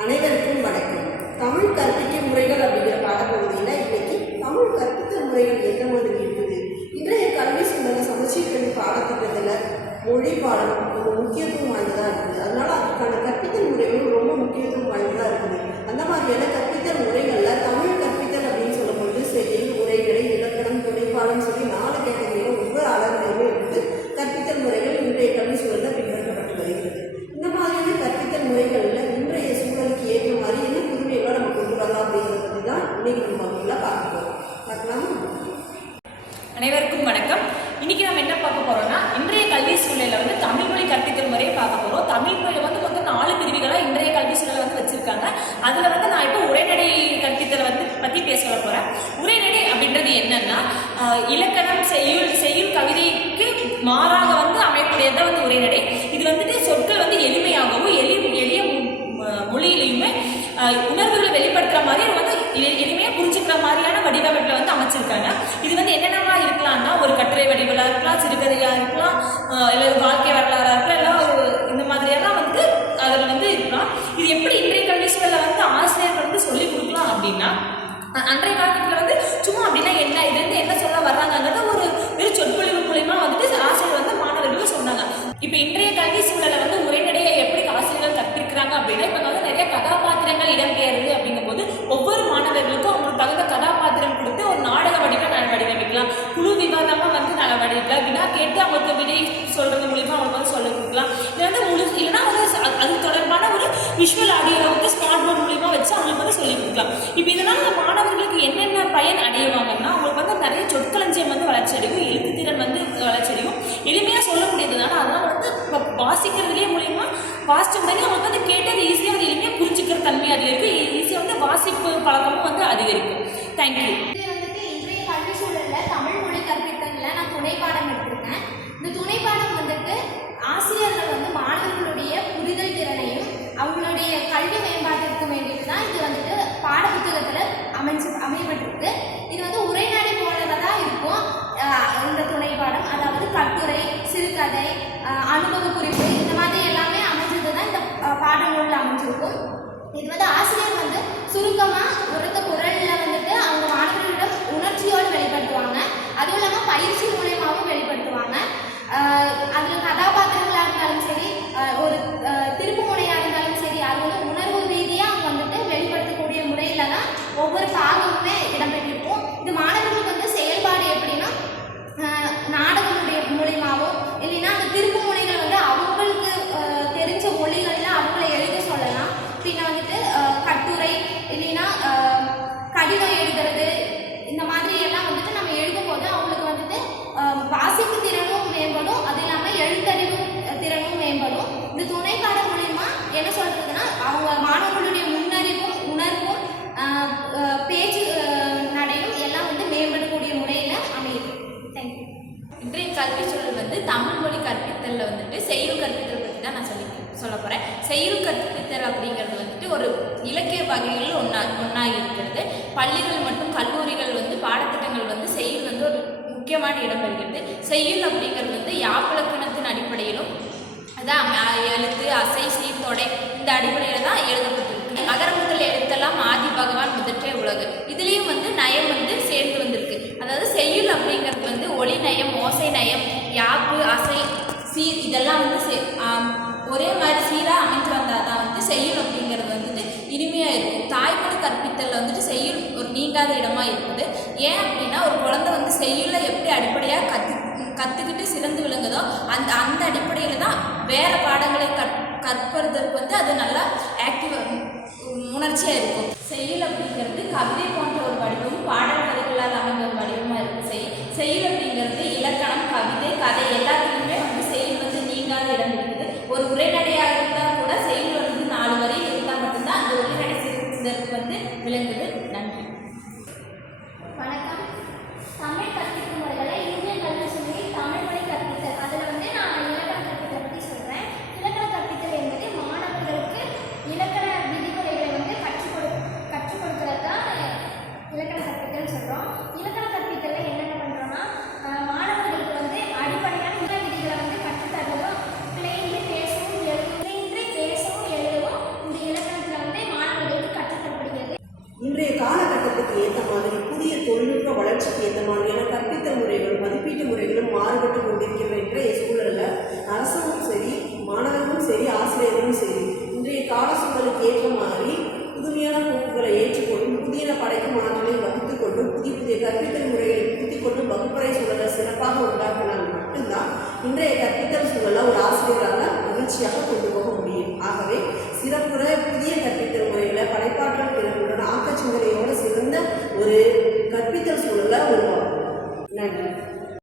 அனைவருக்கும் வணக்கம். தமிழ் கற்பிக்கும் முறைகள் அப்படிங்கிற பாடப்பகுதியில் இன்னைக்கு தமிழ் கற்பித்தல் முறைகள் எந்த மாதிரி இருக்குது? இன்றைய கல்வி சூழல சமச்சீர் கல்வி பாடத்திட்டத்தில் மொழி பாடம் ஒரு முக்கியத்துவம் வாய்ந்ததாக இருக்குது. அதனால அதுக்கான கற்பித்தல் முறைகளும் ரொம்ப முக்கியத்துவம் வாய்ந்ததாக இருக்குது. அந்த மாதிரியான கற்பித்தல் முறைகளில் தமிழ் கற்பித்தல் அனைவருக்கும் வணக்கம். இன்னைக்கு நம்ம என்ன பார்க்க போறோம்னா இன்றைய கல்வி சூழலில் வந்து தமிழ் மொழி கற்பித்தல் முறையை பார்க்க போறோம். தமிழ் மொழி வந்து மொத்தம் நாலு பிரிவுகளா இன்றைய கல்வி சூழலை வந்து வச்சிருக்காங்க. அதுல வந்து நான் இப்போ உரைநடை கற்பித்தலை வந்து பத்தி பேச போறேன். உரைநடை அப்படின்றது என்னன்னா இலக்கணம் செய்யுள் செய்யுள் கவிதைக்கு மாறாக வந்து அமையக்கூடியது வந்து உரைநடை. இது வந்துட்டு சொற்கள் வந்து எளிமையாகவும் எளி எளிய மொழியிலையுமே உணர்வுகளை வெளிப்படுத்துற மாதிரி வந்து எளி- எளிமையா புரிஞ்சுக்கிற மாதிரியான வடிவமைப்பு வந்து இது வந்து என்னென்னவா இருக்கலாம்னா ஒரு கட்டுரை வடிவலாக இருக்கலாம் சிறுகதையா இருக்கலாம் ஆஹ், இல்ல வாழ்க்கை வரலாறா இருக்கலாம் இல்லை ஒரு இந்த மாதிரியெல்லாம் வந்து அதில் வந்து இருக்கலாம். இது எப்படி இன்றைய கல்வி சூழலில் வந்து ஆசிரியர்கள் வந்து சொல்லிக் கொடுக்கலாம் அப்படின்னா அன்றைய காலத்தில் வந்து சும்மா அப்படின்னா என்ன இது வந்து என்ன சொல்ல வர்றாங்கங்கிறத ஒரு வெறும் சொற்பொழிவு மூலியமா வந்துட்டு ஆசிரியர் வந்து மாணவர்களுக்கு சொன்னாங்க இப்போ இன்றைய கல்வி சூழலை வந்து உரைநடையை எப்படி ஆசிரியர்கள் கற்பிக்கிறாங்க அப்படின்னா இப்போ வந்து நிறைய கதாபாத்திரங்கள் இடம்பெயருது அப்படிங்கும்போது ஒவ்வொரு மாணவர்களுக்கும் அவங்களுக்கு தகுந்த கதாபாத்திரம் கொடுத்து ஒரு நாடக வடிவில் நான் வடிவமைக்கலாம் குழு விவாதமாக வந்து நல்லா வடிக்கலாம் வினா கேட்டு அவங்களுக்கு விடை சொல்றது மூலியமா அவங்க வந்து சொல்லிக் கொடுக்கலாம் இது வந்து முழு இல்லைன்னா வந்து அது- தொடர்பான ஒரு விஷுவல் ஆடியோவை வந்து ஸ்மார்ட் போர்ட் மூலியமா வச்சு அவங்களுக்கு வந்து சொல்லிக் கொடுக்கலாம். இப்போ இதனால் இந்த மாணவர்களுக்கு என்னென்ன பயன் அடைவாங்கன்னா அவங்களுக்கு வந்து நிறைய சொற்களஞ்சியம் வந்து வளர்ச்சி அடையும் எழுத்து திறன் வந்து வளர்ச்சி அடையும். எளிமையாக சொல்லக்கூடியதுனால அதெல்லாம் வந்து இப்போ வாசிக்கிறதுலேயே மூலியமா வாசிச்ச உடனே அவங்களுக்கு வந்து கேட்டது ஈஸியாக அது எளிமையாக புரிஞ்சுக்கிற தன்மை அதிகரிக்கும். ஈஸியாக வந்து வாசிப்பு பழக்கமும் வந்து அதிகரிக்கும். தேங்க்யூ இது வந்துட்டு இன்றைய கல்வி சூழல்ல தமிழ் மொழி கற்பித்தல்ல நான் துணை பாடம் எடுத்திருக்கேன் இந்த துணை பாடம் வந்துட்டு ஆசிரியர்கள் வந்து மாணவர்களுடைய புரிதல் திறனையும் அவங்களுடைய கல்வி மேம்பாட்டிற்கு வேண்டிட்டு தான் இது வந்துட்டு பாடப்புத்தகத்தில் அமைஞ்சு அமையப்பட்டிருக்கு இது வந்து உரைநடை போலவே தான் இருக்கும் ஆஹ் இந்த துணை பாடம் அதாவது கட்டுரை சிறுகதை ஆஹ் அனுபவ குறிப்பு இந்த மாதிரி எல்லாமே அமைஞ்சது தான் இந்த ஆஹ் பாடநூலில் அமைஞ்சிருக்கும் இப்போ வந்து ஆசிரியர் வந்து சுருக்கமாக உரத்த குரலில் வந்துட்டு அவங்க மாணவர்களிடம் உணர்ச்சியோடு வெளிப்படுத்துவாங்க. அதுவும் இல்லாமல் பயிற்சி மூலயமாவும் வெளிப்படுத்துவாங்க. அதில் கதாபாத்திரங்களாக இருந்தாலும் சரி ஒரு ஆஹ் திருப்பு முனையாக இருந்தாலும் சரி அது வந்து உணர்வு ரீதியாக அவங்க வந்துட்டு வெளிப்படுத்தக்கூடிய முறையில் தான் ஒவ்வொரு பாகமுமே இடம்பெற்றிருக்கும் இது மாணவர்களுக்கு வந்து செயல்பாடு எப்படின்னா ஆஹ் நாடகமுடைய மூலியமாவோ இல்லைன்னா அந்த திருப்பு முனைகள் வந்து அவங்களுக்கு ஆஹ் தெரிஞ்ச மொழிகளில் அவங்கள எழுத சொல்லலாம் பின்ன வந்துட்டு ஆஹ் கட்டுரை இல்லைன்னா ஆஹ் கடிதம் எழுதுறது இந்த மாதிரி எல்லாம் வந்துட்டு நம்ம எழுதும்போது அவங்களுக்கு வந்துட்டு ஆஹ் வாசிப்பு திறனும் மேம்படும் அது இல்லாமல் எழுத்தறிவு திறனும் மேம்படும். இந்த துணை பாடம் மூலயமா என்ன சொல்றதுன்னா அவங்க மாணவர்களுடைய முன்னறிவும் உணர்வும் பேச்சு நடையும் எல்லாம் வந்து மேம்படக்கூடிய முறையில் அமையுது தேங்க்யூ இன்றைய கல்வி சூழல் வந்து தமிழ் மொழி கற்பித்தலில் வந்துட்டு செய்யுள் கற்பித்தல் பற்றி தான் நான் சொல்லி சொல்ல போகிறேன் செய்யுள் கற்பித்தல் அப்படிங்கிறது வந்துட்டு ஒரு இலக்கிய வகைகளில் ஒன்றா ஒன்றா இருக்கிறது. பள்ளிகள் மற்றும் கல்லூரிகள் வந்து பாடத்திட்டங்கள் வந்து செய்யுள் வந்து ஒரு முக்கியமான இடம் பெறுகிறது. செய்யுள் அப்படிங்கிறது வந்து யாப்பிலக்கணத்தின் அடிப்படையிலும் அதான் எழுத்து அசை சீர்தொடை இந்த அடிப்படையில் தான் எழுதப்பட்டிருக்கு. அகர முதல் எழுத்தெல்லாம் ஆதி பகவான் முதற்றே உலகு. இதுலேயும் வந்து நயம் வந்து சேர்ந்து வந்திருக்கு. அதாவது செய்யுள் அப்படிங்கிறது வந்து ஒளி நயம் ஓசை நயம் யாப்பு அசை சீர் இதெல்லாம் வந்து சே- ஒரே மாதிரி சீராக அமைஞ்சு வந்தால் தான் வந்து செய்யுள் அப்படிங்கிறது வந்துட்டு இனிமையாக இருக்கும். தாய்மொழி கற்பித்தலில் வந்துட்டு செய்யுள் ஒரு நீங்காத இடமா இருக்குது. ஏன் அப்படின்னா ஒரு குழந்தை வந்து செய்யுளை எப்படி அடிப்படையாக கற்று கற்றுக்கிட்டு சிறந்து விளங்குதோ அந்த அந்த அடிப்படையில் தான் வேறு பாடங்களை கற் சூழலை உண்டாக்கினால் மட்டும்தான். இன்றைய கற்பித்தல் சூழலை ஒரு ஆசிரியரால்